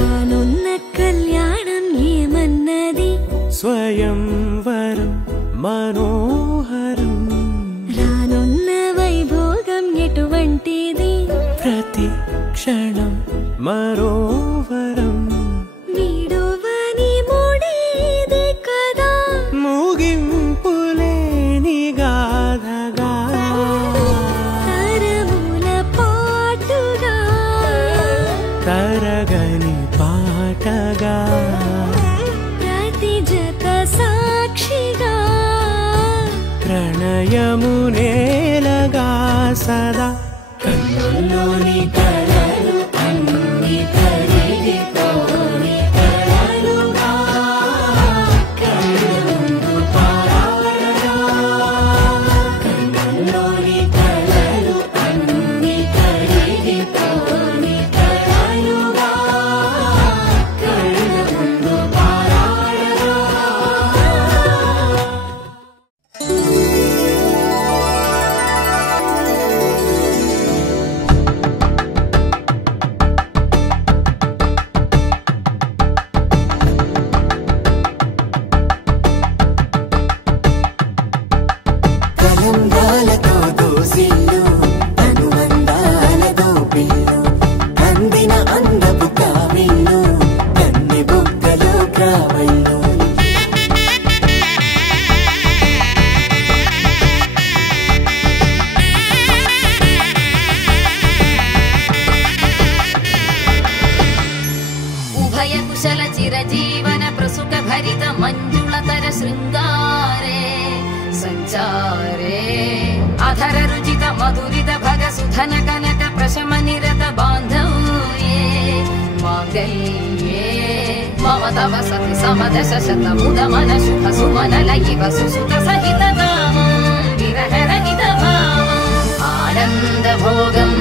రానున్న కళ్యాణం ఏమన్నది స్వయంవరం మనోహరం రానున్న వైభోగం ఎటువంటిది ప్రతి క్షణం మరోవరం వీడువని ముడిది కదా ముగింపులేని గాథగా తరముల పాటుగా తరగని పాటగా ప్రతి జత సాక్షిగా ప్రణయము నేలగా సదా కన్నుల్లోని కలలు అన్ని కరిగిపోని కలలుగా కన్నుందు పారాడగా కన్నుల్లోని కలలు అన్ని కరిగిపోని కలలుగా కన్నుందు పారాడగా కలంబాలతో దోసిల్లు అనువందాలతో పిల్లు అందిన అందపు కావిల్లు కన్ని బుక్కలు కావళ్ళు उभय कुशल चिरजीवन प्रसुख भरित मंजुलतर शृंगारे संचारे अधर रुचित मधुरित भग सुधन कनक प्रशम निरत बांधव्ये मांगल्ये मम तव सति समदश शत मुद मन शुभ सुमन लयिव सुसुत सहित कामं विरह रहित भावम् आनंद भोगम्